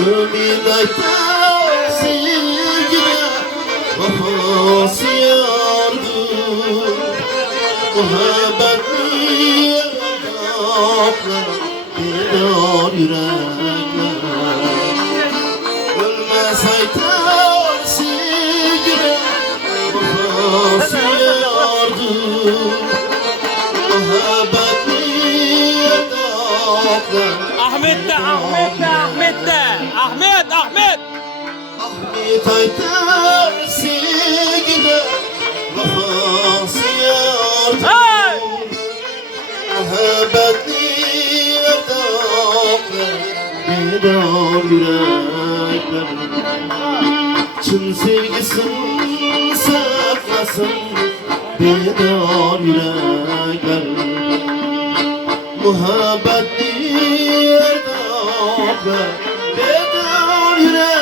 Ümidayda sevgide vefası yardım Muhabbetli adaplar bedar yürekler Ölmez haytar sevgide vefası yardım Muhabbetli adaplar Ahmet Aytar sevgide vefası yardım Muhabbetli adamlar bedar yürekler Çın sevgisin saklasın bedar yürekler Muhabbetli adamlar bedar yürekler